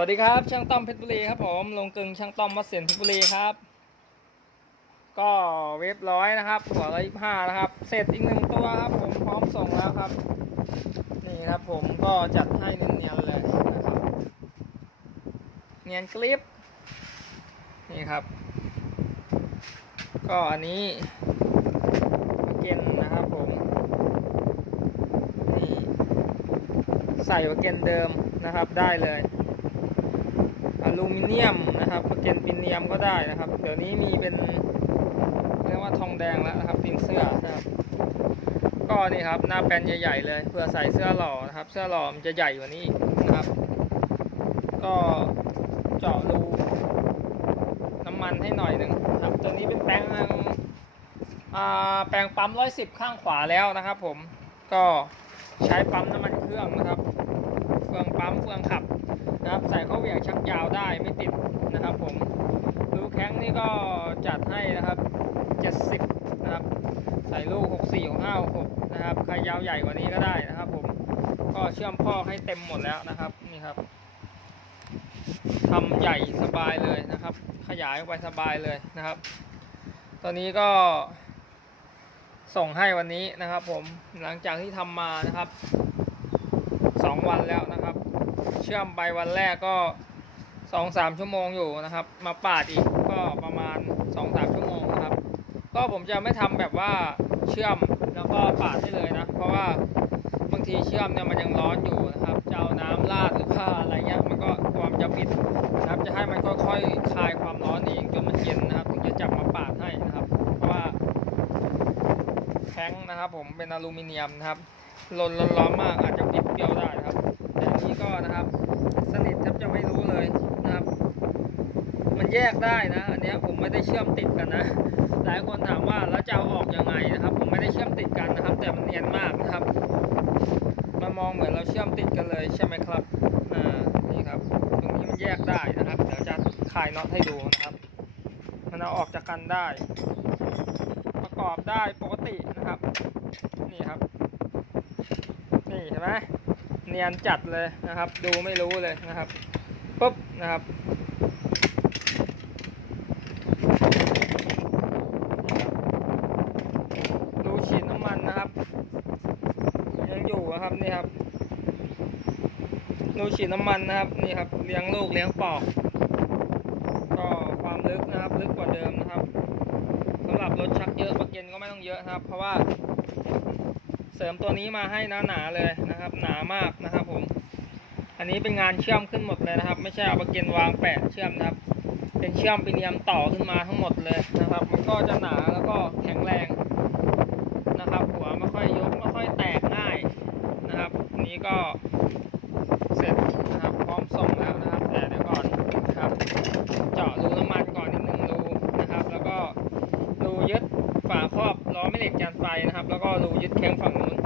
วัสดีครับ ช่างต้อมเพชรบุรีครับผมลงกึงช่างต้อมวัดเสียนเพชรบุรีครับ ก็เวฟร้อยนะครับหัวร้อยยี่ห้านะครับ เสร็จอีกหนึ่งตัวครับ ผมพร้อมส่งแล้วครับ นี่ครับผมก็จัดให้เนียนๆเลยนะครับเนียนกริป นี่ครับ ก็อันนี้เกนนะครับผมนี่ใส่เกนเดิมนะครับได้เลย ลูมิเนียมนะครับประเกนปินเนียมก็ได้นะครับ เดี๋ยวนี้มีเป็นเรียกว่าทองแดงแล้วนะครับปินเสื้อนะครับ ก็นี่ครับหน้าแปนใหญ่ๆเลยเพื่อใส่เสื้อหล่อนะครับ เสื้อหล่อมันจะใหญ่กว่านี้อีกนะครับ ก็เจาะรูน้ำมันให้หน่อยหนึ่งครับ ตัวนี้เป็นแปรงแปรงปั๊มร้อยสิบข้างขวาแล้วนะครับ ผมก็ใช้ปั๊มน้ำมันเครื่องนะครับ ฟืองปั๊มเฟืองขับนะครับใส่เข้าเหวี่ยงชักยาวได้ไม่ติดนะครับผมรูกแข้งนี่ก็จัดให้นะครับ 70 นะครับ ใส่ลูก 64 65 66นะครับใครยาวใหญ่กว่านี้ก็ได้นะครับผมก็เชื่อมพ่อให้เต็มหมดแล้วนะครับนี่ครับทำใหญ่สบายเลยนะครับ ขยายออกไปสบายเลยนะครับ ตอนนี้ก็ส่งให้วันนี้นะครับผมหลังจากที่ทำมานะครับ องวันแล้วนะครับ เชื่อมไปวันแรกก็สองสามชั่วโมงอยู่นะครับ มาปาดอีกก็ประมาณสองสามชั่วโมงนะครับ ก็ผมจะไม่ทำแบบว่าเชื่อมแล้วก็ปาดได้เลยนะ เพราะว่าบางทีเชื่อมเนี่ยมันยังร้อนอยู่นะครับจะเอาน้ำราดหรือว่าอะไรเงี้ยมันก็ตัวมันจะปิดนะครับ จะให้มันค่อยๆคลายความร้อนเองจนมันเย็นนะครับถึงจะจับมาปาดให้นะครับ เพราะว่าแข้งนะครับ ผมเป็นอลูมิเนียมนะครับ ลนร้อนๆมากอาจจะปิดเปรี้ยวได้ครับ แต่นนี้ก็นะครับ สนิทแทบจะไม่รู้เลยนะครับ มันแยกได้นะ อันนี้ผมไม่ได้เชื่อมติดกันนะ หลายคนถามว่าแล้วจะเอาออกยังไงนะครับ ผมไม่ได้เชื่อมติดกันนะครับ แต่มันเนียนมากนะครับ มันมองเหมือนเราเชื่อมติดกันเลยใช่ไหมครับอ่านี่ครับ ตรงนี้มันแยกได้นะครับเดี๋ยวจะคลายน็อตให้ดูนะครับ มันเอาออกจากกันได้ ประกอบได้ปกตินะครับ นี่ครับ นี่เห็นไหมเนียนจัดเลยนะครับ ดูไม่รู้เลยนะครับปุ๊บนะครับดูฉีดน้ำมันนะครับ ยังอยู่นะครับนี่ครับดูฉีดน้ำมันนะครับนี่ครับเลี้ยงลูกเลี้ยงปอกก็ความลึกนะครับ ลึกกว่าเดิมนะครับสำหรับรถชักเยอะประเก็นก็ไม่ต้องเยอะนะครับ เพราะว่า เสริมตัวนี้มาให้หนาๆเลยนะครับ หนามากนะครับผม อันนี้เป็นงานเชื่อมขึ้นหมดเลยนะครับ ไม่ใช่เอาประเก็นวางแปะเชื่อมนะครับ เป็นเชื่อมปีเนียมต่อขึ้นมาทั้งหมดเลยนะครับ มันก็จะหนาแล้วก็แข็งแรงนะครับ หัวไม่ค่อยยกไม่ค่อยแตกง่ายนะครับอันนี้ก็เสร็จนะครับ พร้อมส่งแล้วนะครับแต่เดี๋ยวก่อนนะครับ เจาะรูน้ำมันก่อนนิดนึงรูนะครับ แล้วก็รูยึด แม่เหล็กยานไฟนะครับ แล้วก็รูยึดแข้งฝั่งนู้น